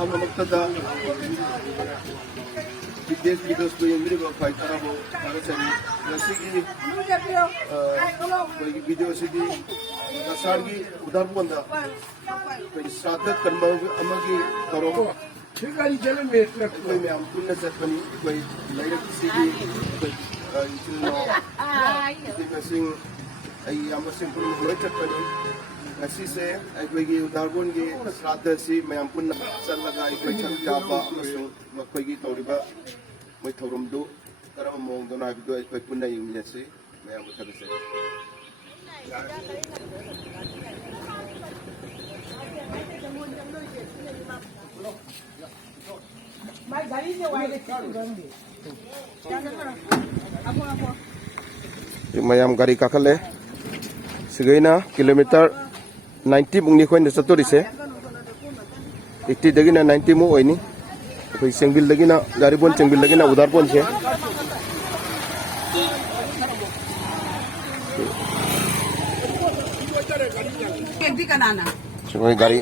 Maktada videos ko yung video fight para mo para sa sige video sige nasargi udar banda sadat kanba amagi taro Chigali jalan metrak koy me am kunna sakani koy layak sige koy itno kasing ay amasing pun loy chakani kasi se ay koy gi udar bon gi sradha si me am kunna salaga ay koy chak jaba amasung koy gi toriba मैं theorem दो तरह मोंग दो ना भी दो एक पुन्ना union से मैं आपको थक से mayam gari kakale segaina kilometer 90 mungni khoin de satori se 80 dagina 90 mu oini koi sengbil lagi na gari pon sengbil lagi na udar pon se di kanana semua gari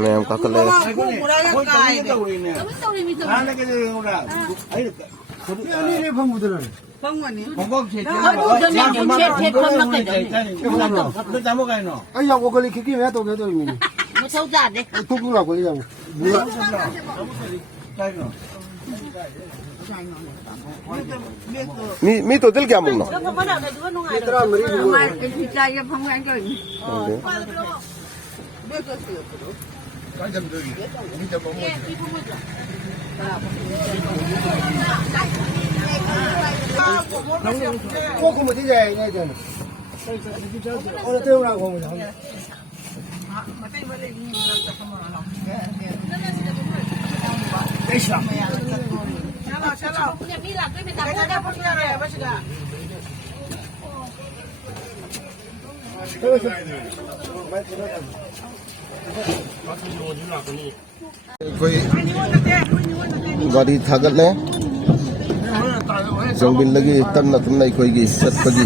Mem kakale Ayah kau kali kiki ya tu gitu ini. Tu pula kau yang. mi total क्या mungno Mitra meri dulu. Kau kau mesti jadi ni je. Orang tu orang kau mesti. कोई गाड़ी थागल है जंगल लगी तब न तुम नहीं कोई सत पगी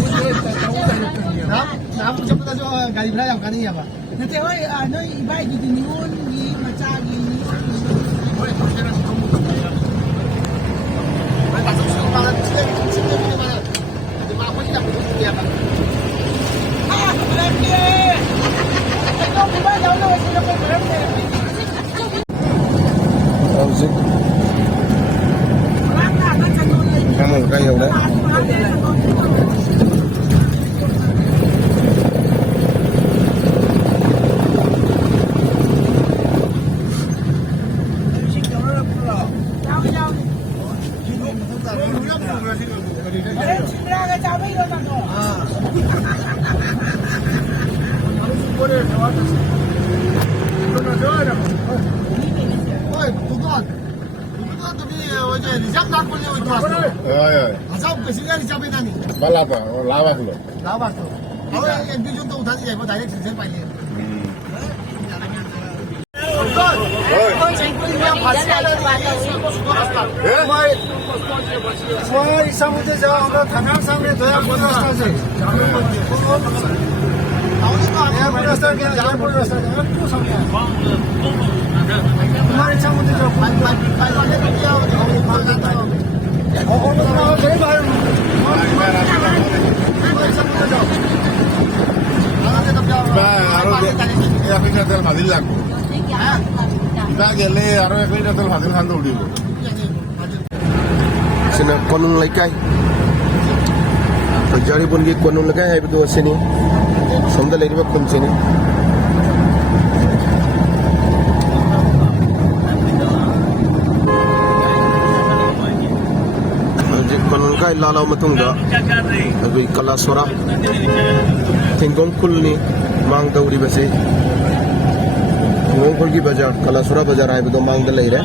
Nam macam tu jo gaji berapa yang kani ya pak? Nanti oi ano ibai di niun di macam ni. kamu kayak udah Balapa, lava dulu. Lama tu. Kalau yang bijun tu tadi saya dah direct saya pilih. Moi samudra jauh, orang tanah samudra doya pun rasa je. Ya pun rasa ke, ya pun rasa ke, tu samudra. Hमारे samudra jauh, पानी में क्या होता है? पानी में और तो ना कहीं बाहर ya kini hotel Fadil laku. Kita gele aro ya kini hotel Fadil kan udah ibu. Sini konung lekai. Jari pun gig konung lekai hai betul sini. Sambil lagi buat pun sini. Konung lekai lalau matungga. Tapi kalasora. Tingkong kulni mang dauri basi. Tingkong kulki bajar kalasora bajar ay betul mang dalai re.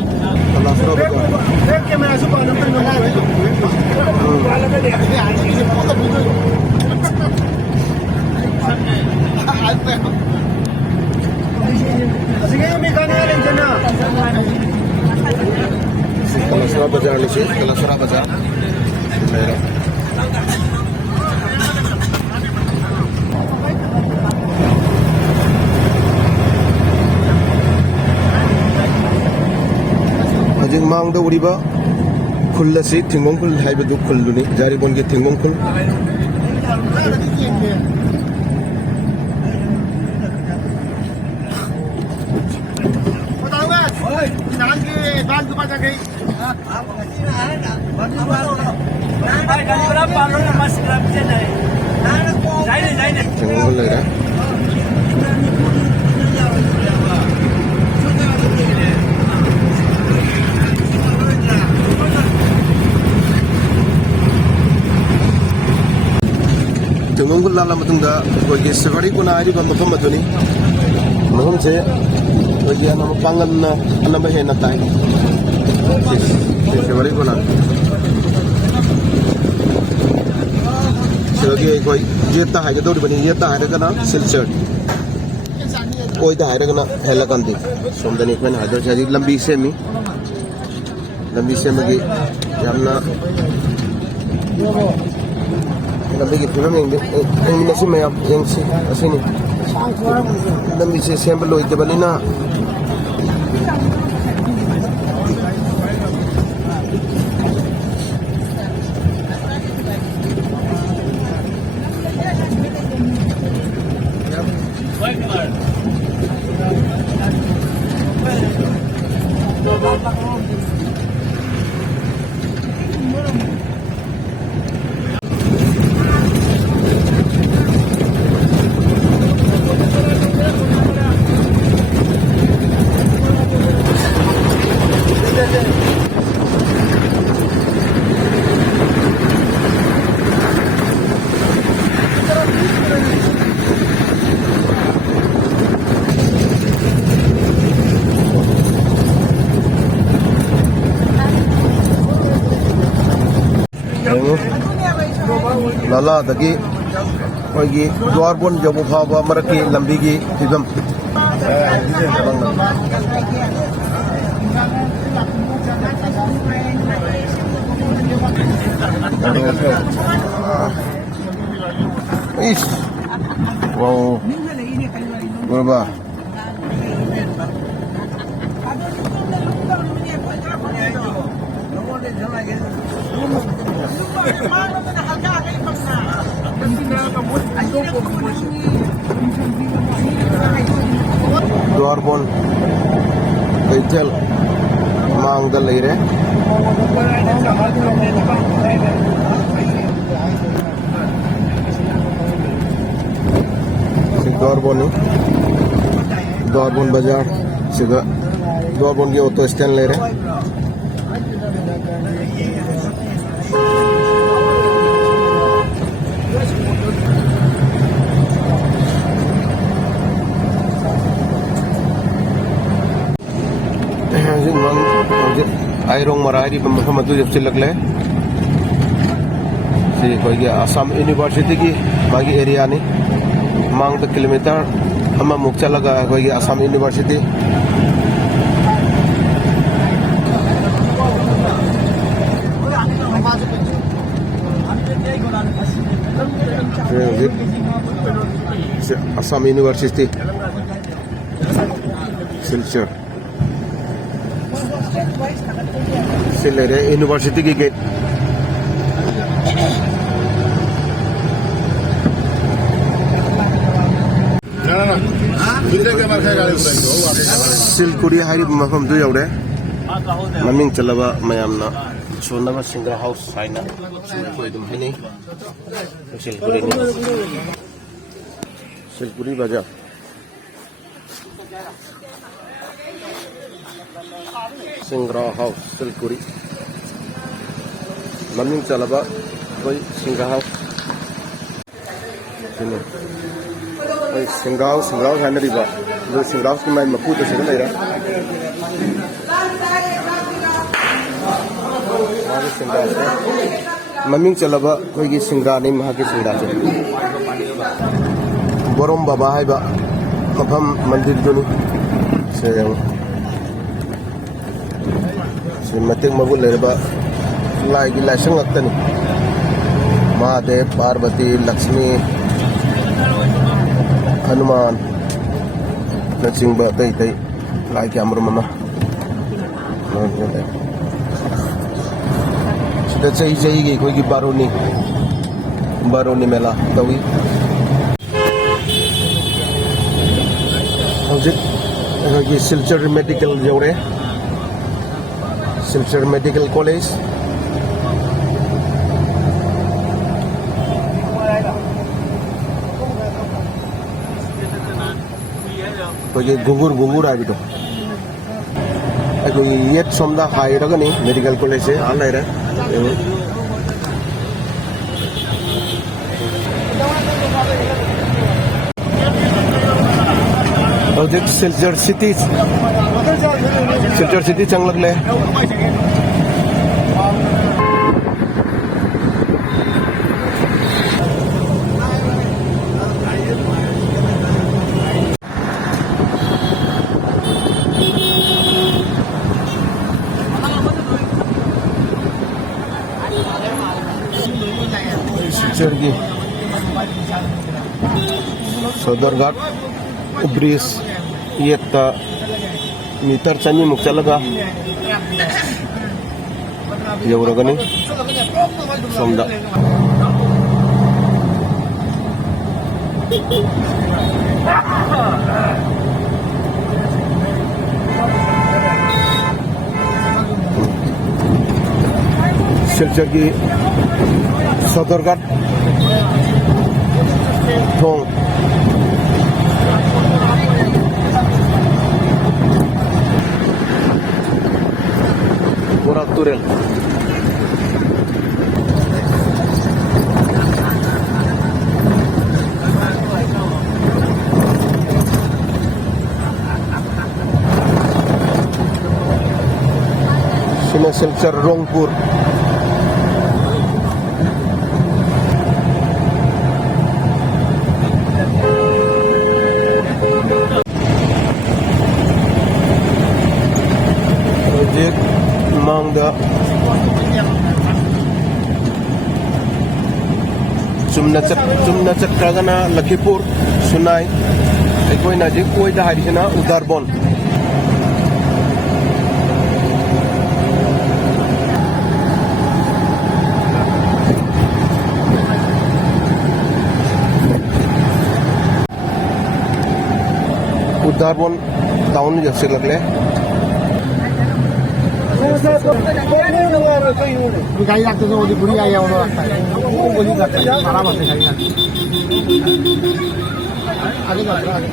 Kalasora betul. Kamera super nampak mana? Sige, may kanina lang dyan na. Kalasura Bazaar ni sis, Kalasura Bazaar. Meron. Ajeng mang da uri ba? Kulla si tingong kul hai bedu kullu ni. Jari bon ke tingong kul. Tingong kul lagi dah. Tingong kul lala matunda koi ke sefari kuna ari ba mafam aduni. Mafam se koi ke nama pangan na anam he na tai. Sefari kuna. Sebagai koi jeta hai ke dori bani jeta hai ke na silchar. Koi dah hai ke na hela kanti. Somdani koi na hadar jadi lambi se mi. Lambi se magi yamna. Lambi kita memang yang nasi mayam yang si asini. Lambi se siapa loh itu balik na. Lala dagi koigi Dwarbon Jamu Phaba maraki lambi gi fibam Is wow berapa Dwarbon Baitel mang dal lagi re si Dwarbon ni Dwarbon Bazaar siga Dwarbon ke auto stand le re Airong Marari pemakaman tu jauh cilak le. Si kau ini Assam University ki bagi area ni, mang tu kilometer, ama mukca laga kau ini Assam University. Assam University, Silchar. Silere University की gate सिलकुड़ी हारी मफम दु यावरे ममिंग चलबा मयामना सोनबा singer house Saina सिलकुड़ी दुम हनी सिलकुड़ी नि सिलकुड़ी बाजार Singra House, Silkuri. Laming Chalaba, Boy Singra House. Boy Singra House, Henry Ba. Boy Singra House, my Maputa Singra. Maming Chalaba, Boy Singra, name Haki Singra. Borom Baba haiba mafam mandir duni sayang si mating magul lerba lai gi lai sangak tani Mahadev Parvati Lakshmi Hanuman nachingba tai tai lai kyamru mama sida chai chai gi koi gi baroni mela tawi hojik gi Silchar Medical jore Silchar Medical College koi gungur ai bito koi yet somda hai ragani medical college se alai ra hojik Silchar city chang lagle Silchar gi Sadarghat Bridge yetta meter chani muk chalaga yauragani somda Silchar gi Sadarghat thong Turel sini Silchar Rongpur project Mangda Chumna Chakragana Lakipur Sunai Ekoi Najik Koi da Harisana Udarbon Udarbon town jaise lagle गाड़ी रखते तो वो बुरी आई है वो रखता है वो गोली करता है आराम से गाड़ी रखते आगे चल रहा है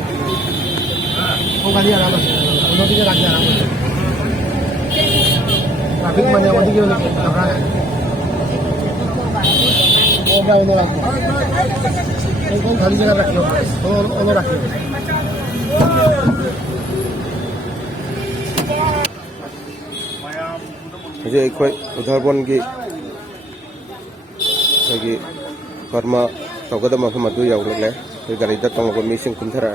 वो गाड़ी आराम से उन्होंने के रखते आराम से ट्रैफिक मने वो दिखे लग रहा है वो भाई उन्होंने रखते कौन खाली जगह रखे हो उन्होंने रखे जे कोई उधारबन की कर्मा तौगद मफम अदु यावलले कोई गाड़ी दा तंगबो मिसिं कुमथरा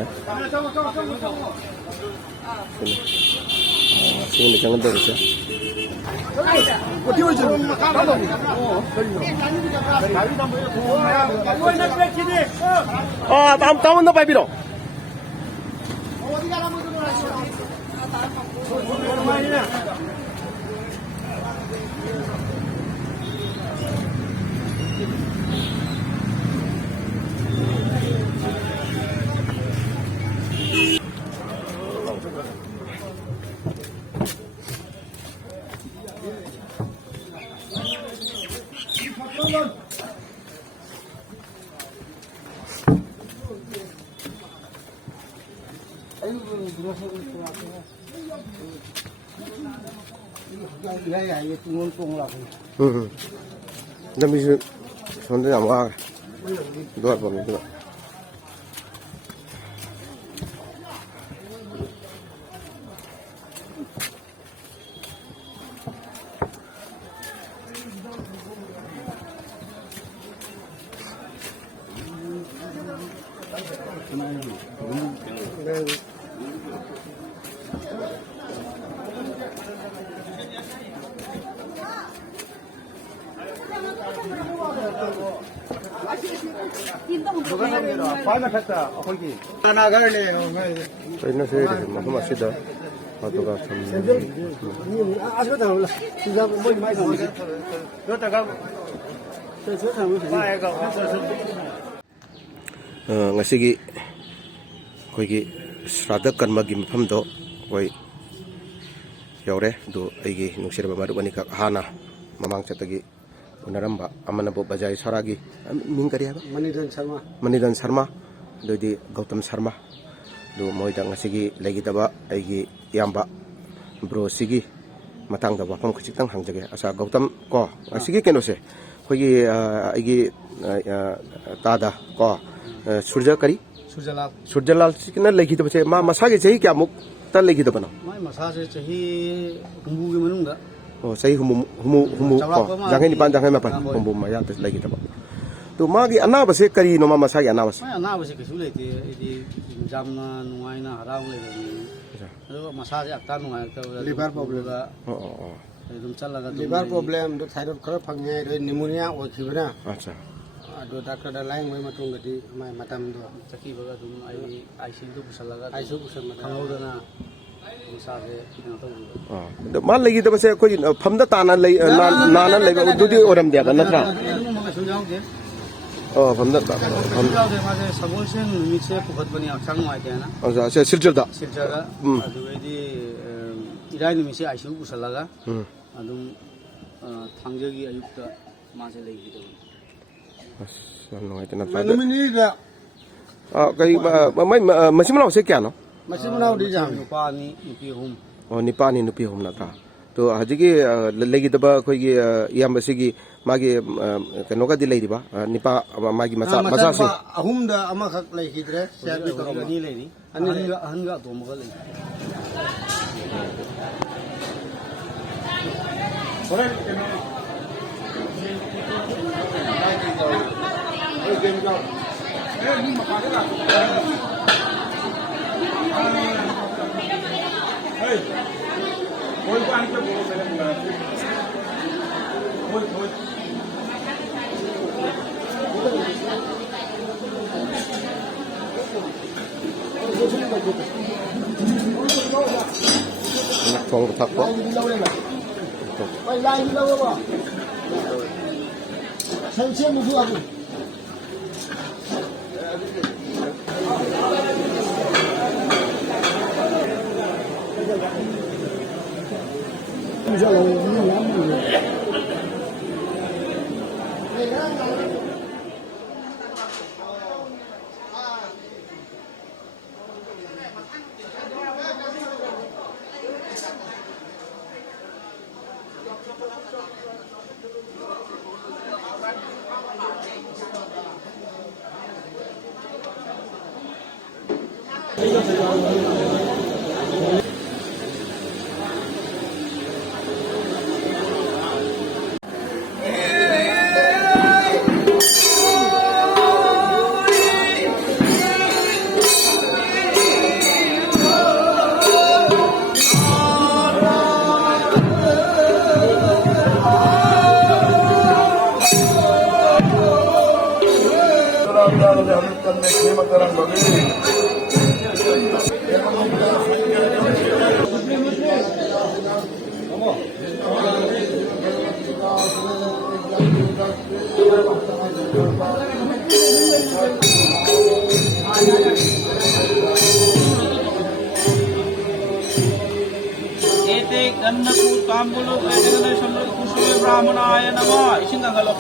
सिनि चंग दरसे ताम no पाइबिरो Dami sonde nama dua pun itu. 저희는 저희를 뭐 마시다 하다가 ngasi koigi srada kanma gi mafamdo koi yaure do aigi nuksirba maru bani ka hana mamang chatagi unaramba amana bo bajai saragi ning kari haba manidan sharma dodi gautam sharma do moida ngasi gi legi daba aigi yamba bro sigi matang da wafam khitang hangjage asa gautam ko ngasi gi kenose koigi aigi tada ko surja kari surjalal sikna legi daba che ma masage chehi kya muk ta legi daba na mai masage chehi humbu gi manungda oh chehi humu ko jangai ni pan jangai mapan humbu ma ya ta legi daba to ma gi ana ba se kari no ma masage ana ba se mai ana ba se kesu lete idi jamna nuaina harau le ado masage akta nuai ta liver problem ga oh dum chalaga liver problem do thyroid khara phangne do pneumonia o khibna acha do doctor da laing mai matung gadi mai matam do chaki baga dum ai ICU pusalaga ICU pusal ma khangodana masage to do ma legi da se ko famda tana lei nana lei dudi oram dia ga natra oh famda ta famda de ma se sabolsen mixe pukhat bani aksang mai na acha se siljarda adu edi irai ni mixe ICU pusalaga adum thangjagi ayukta ma se legi do masih menau se kya no masih menau di jam nupani nupi hum oh nipani nupi hum na ta to haji gi legi daba koi gi yam basi gi magi kano ka dilai diba nipa magi masa se ahum da ama khak lai hidre sya bi to ni lai ni anga to mo lai Thong thak ko Pai lai đi đâu ba? Sang xem một vừa. Brahmana Nama, Ishinangalo.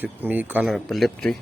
ꯍꯧꯖꯤꯛ ꯃꯤ ꯀꯥꯟꯅꯔꯛꯄ ꯂꯦꯞꯇ꯭ꯔꯤ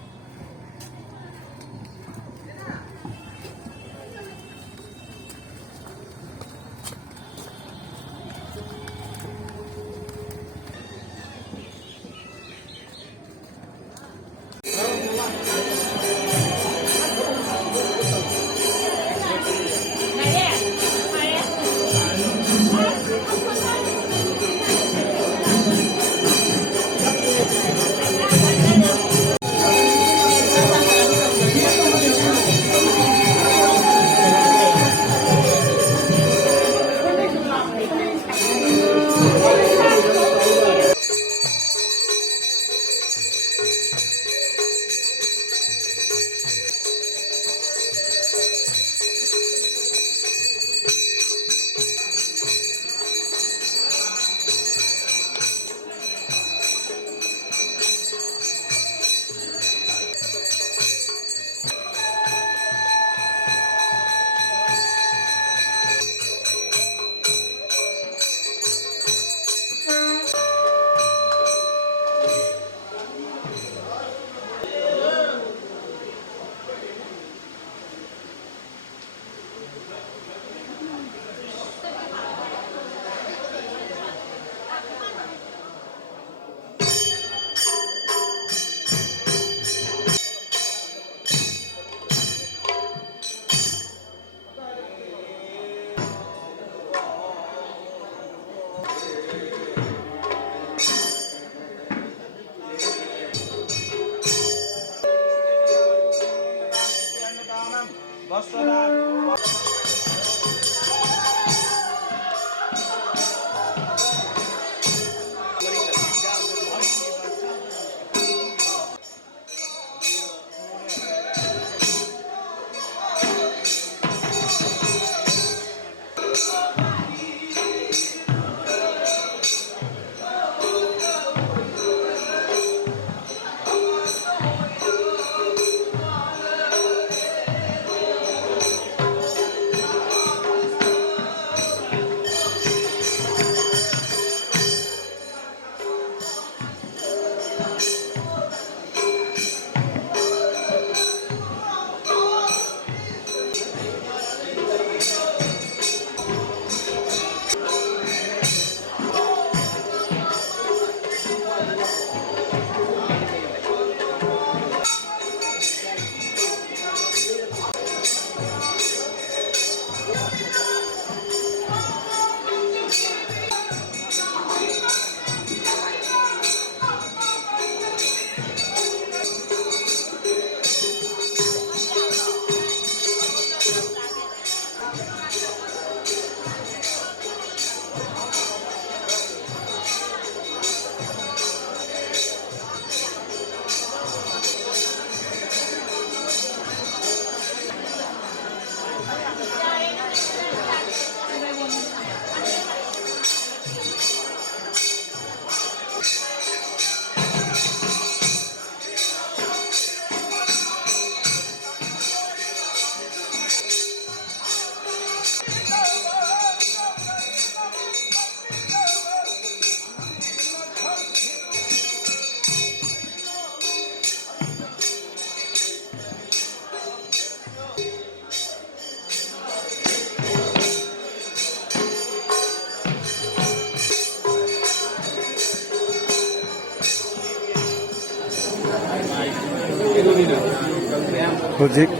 ꯍꯧꯖꯤꯛ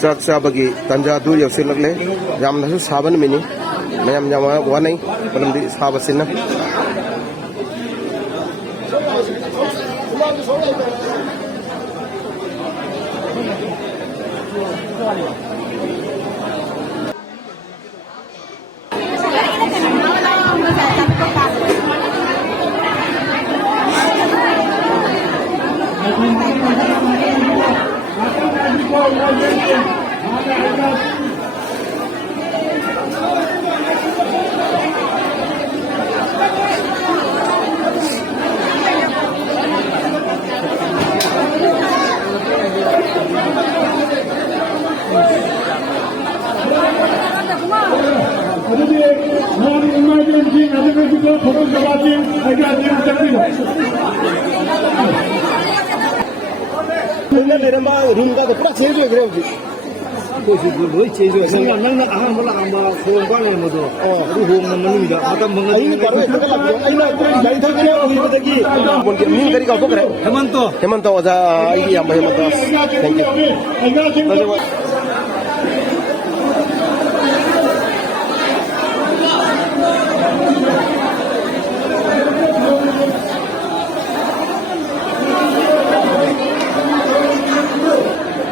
ꯆꯥꯛ ꯆꯥꯕꯒꯤ ꯇꯥꯟꯖꯥꯗꯨ ꯌꯧꯁꯤꯜꯂꯛꯂꯦ ꯌꯥꯝꯅꯁꯨ ꯁꯥꯕ ꯅꯨꯃꯤꯠꯅꯤ ꯃꯌꯥꯝ ꯌꯥꯝ ꯋꯥꯅꯩ ꯃꯔꯝꯗꯤ ꯁꯥꯕꯁꯤꯅ emergency, medical, photo, ꯅꯪꯅ ꯂꯩꯔꯝꯕ ꯔꯨꯝꯒꯗꯣ ꯄꯨꯔꯥ ꯆꯦꯟꯖ ꯑꯣꯏꯈ꯭ꯔꯦ ꯍꯧꯖꯤꯛ ꯑꯩꯈꯣꯏꯁꯨ ꯂꯣꯏ ꯆꯦꯟꯖ ꯑꯣꯏ ꯅꯪꯅ ꯑꯍꯥꯟꯕ ꯂꯥꯛꯑꯝꯕ ꯍꯣꯡꯕ ꯂꯩꯔꯝꯕꯗꯣ ꯑꯗꯨ ꯍꯣꯡꯕ ꯃꯅꯨꯡꯗ ꯃꯇꯝ ꯑꯩꯅ ꯕꯥꯔꯣ ꯍꯦꯛꯇꯒ ꯂꯥꯛꯄꯗꯣ ꯑꯩꯅ ꯒꯥꯔꯤ ꯊꯧꯗꯅ ꯎꯕꯗꯒꯤ ꯃꯤ ꯀꯔꯤ ꯀꯥꯎꯊꯣꯛꯈ꯭ꯔꯦ ꯍꯦꯃꯟꯇ ꯑꯣꯖꯥ ꯑꯩꯒꯤ ꯏꯌꯥꯝꯕ Hemanta thank you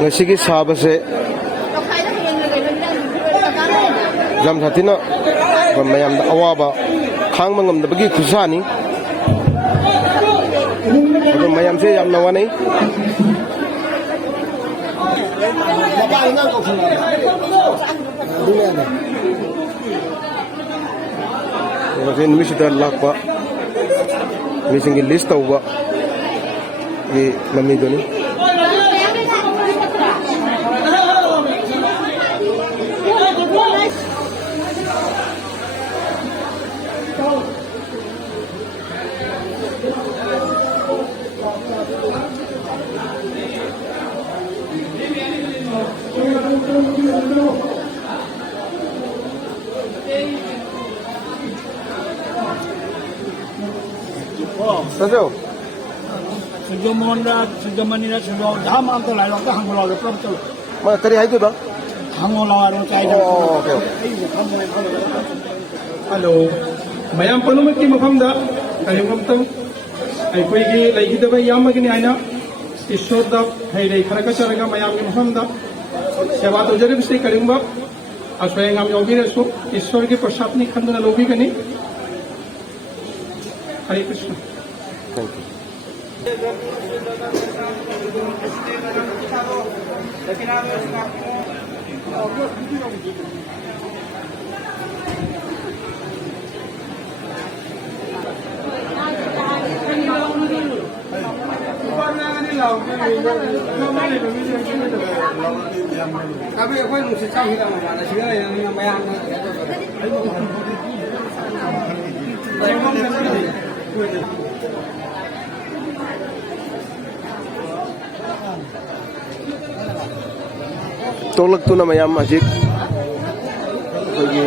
ngasi sabase jam satina mayam da awaba khangma ngamdabagi khusani ado mayam se yam nawanai ngasi nimisida lakpa misingi list tawba e mami doni Sao? Sejauh mana, sejauh mana sejauh dah mampu lalu kita hang lalu pun tu. Mana tadi hai tu bang? Hang lalu cai dah. Oh, okay. Hello. Mayam panumat ki mafamda ayong kamtang ay koigi lagi da yam magini aina ishod da hay rei khara ka charaga mayam ki mafamda seva to jarib se karimba asway ngam yogi resu ishwar ki prasad ni khandana lobi kani Hare Krishna. Thank you. Tapi aku yang mesti cakap kita mana sih yang bayang. Tolak tu nama yang masjid. Bagi.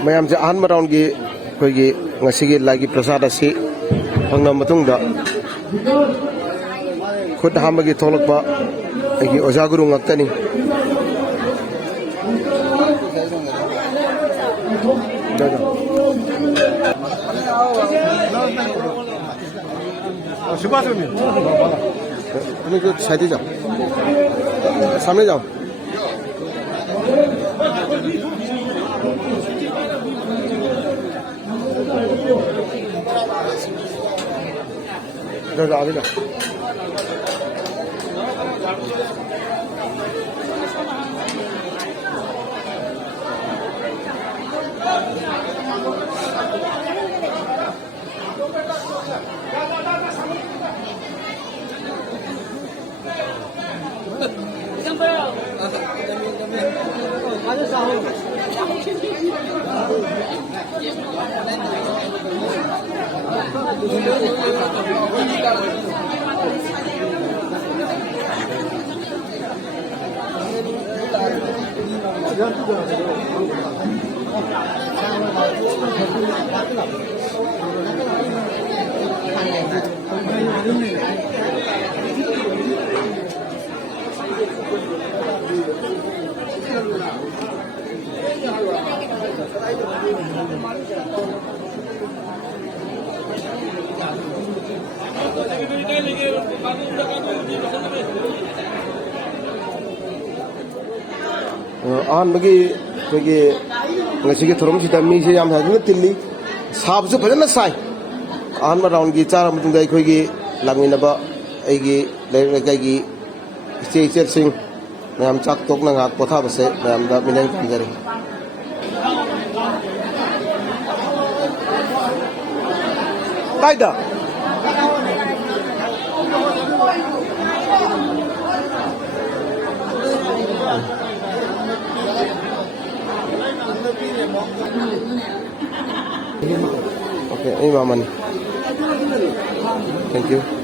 Mayam se ahan maraun gi koigi ngasigi lagi prasad asi phangna matungda khud hamagi tholakpa agi oja guru ngaktani Subhash तुम्हें जो side जाओ सामने जाओ आगे जाओ अहमगी थोरमसीद मीसे तिल्ली साबसु फजन साई अहम राउंड की चार लामीनब लेकी इचे इचे Singh ma'am chalk तोकना पोथाबसे ma'am मिनें पाजरी Kaida. Okay, ini Maman. Thank you.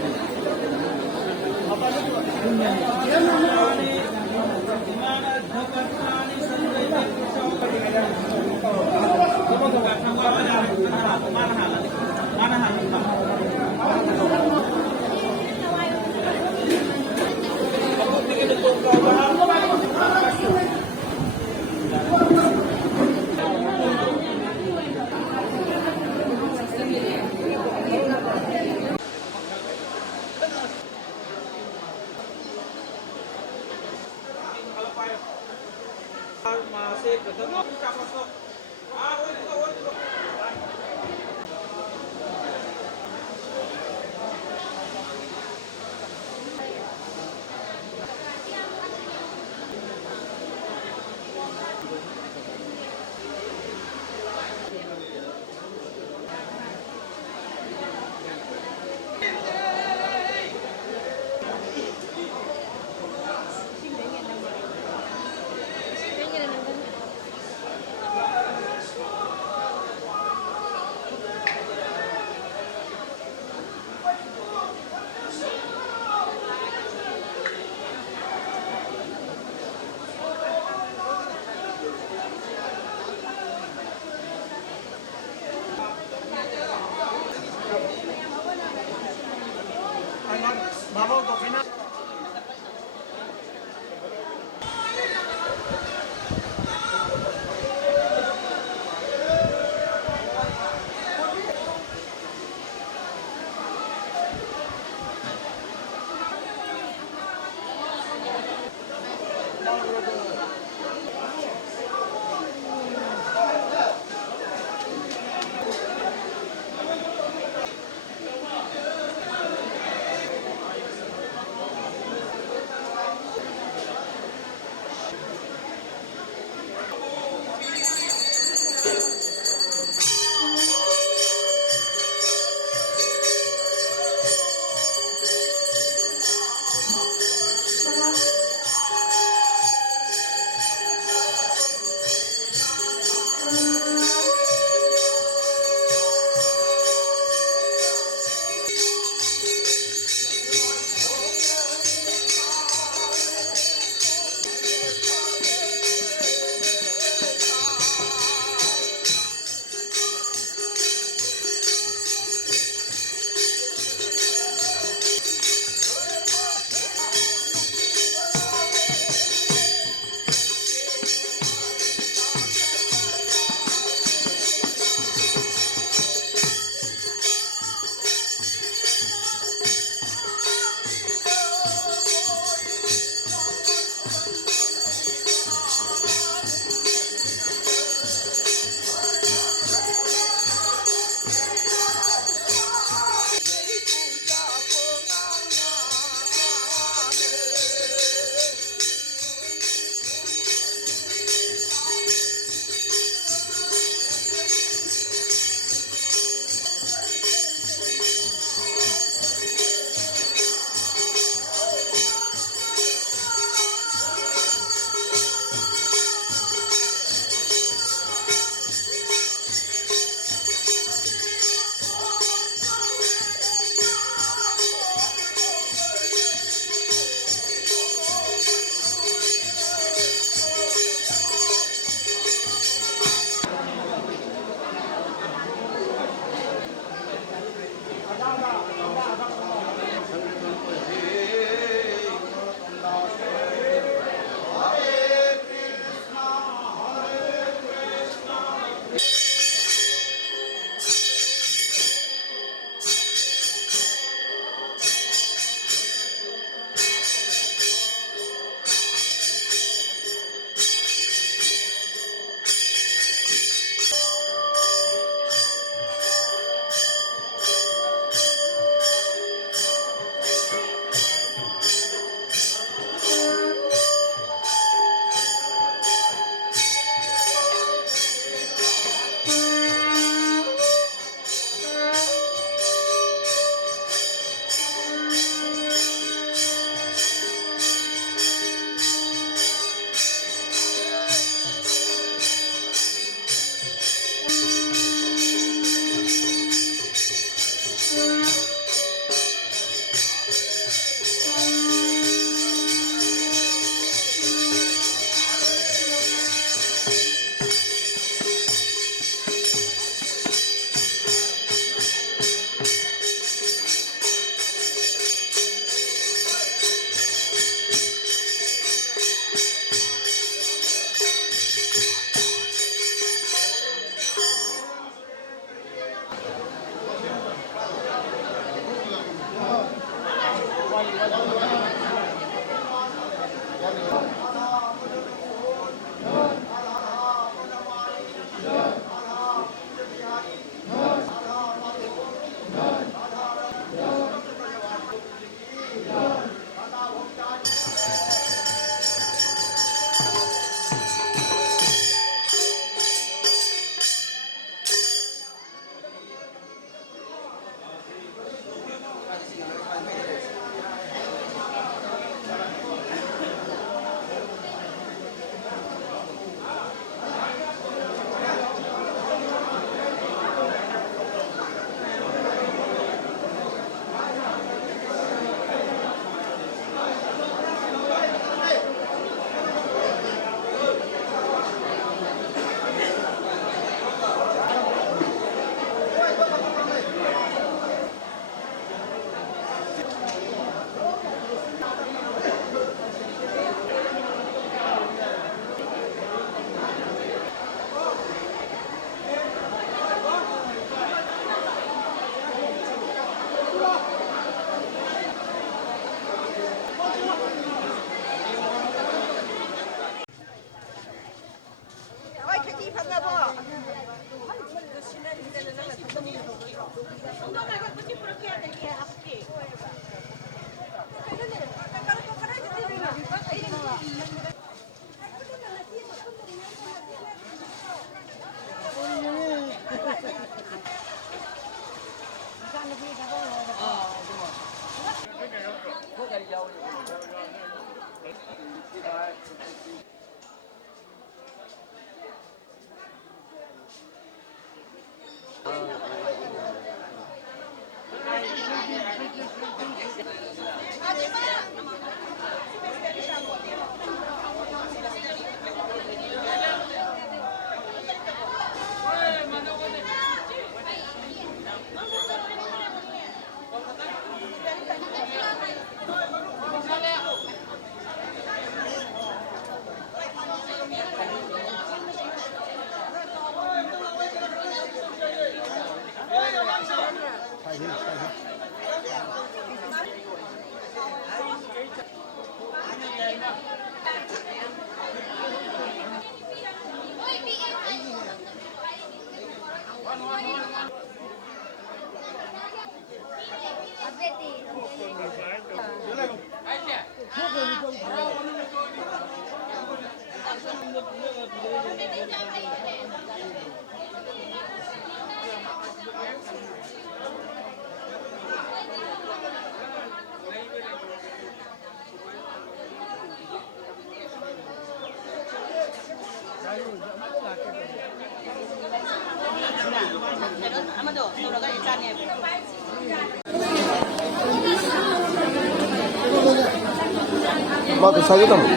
Bakit sa'yo naman?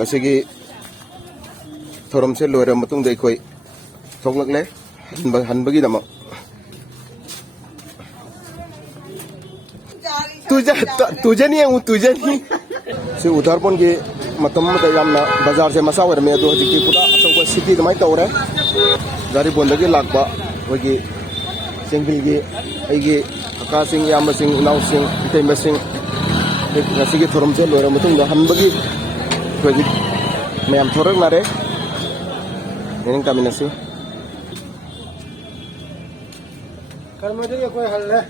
Ngasigi thorom se loira matung dei khoi thoklak le hanbagi nama तुझे नहीं है वो तुझे नहीं से उधारपन के मतम यामना बाजार से मसा वरमे दो हजिकी पूरा अचौबा सिटी कमाई तौरे गारी बोंदगी लाकबा होगी सिंगलगी आइगी अका सिंग याम सिंग उनाव सिंग इतैम सिंग ngasiगी thorom se loira matung da hanbagi होगी मैम थोरक नारे नेंग कामिनासी कर्मचारी कोई हल है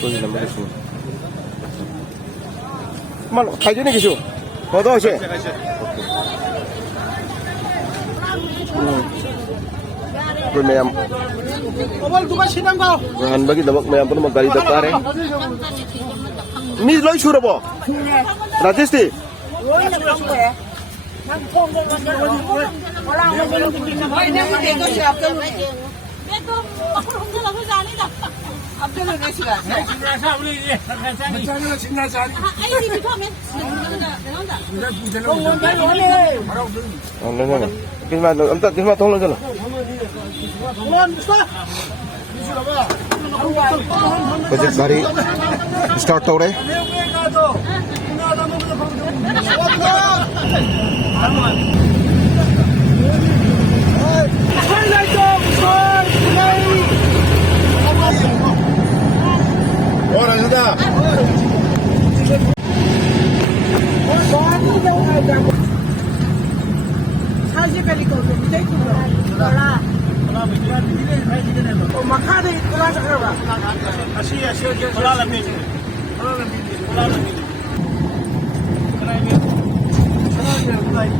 कोई नंबर नहीं मान खाइए नहीं किसी को तो ऐसे Koy mayam. Han bagi damak mayam pun magari datare. Mi loy shura bo. Rajesh ti. Kisma tong lang jala. Project bari start हो रहे और अजदा 사실 베리고 밑에구나. 몰라. 마카데 돌아서 그러봐. 아시아 시어게 돌아라미. 돌아라미. 돌아라미. 그라이미. 그라이미.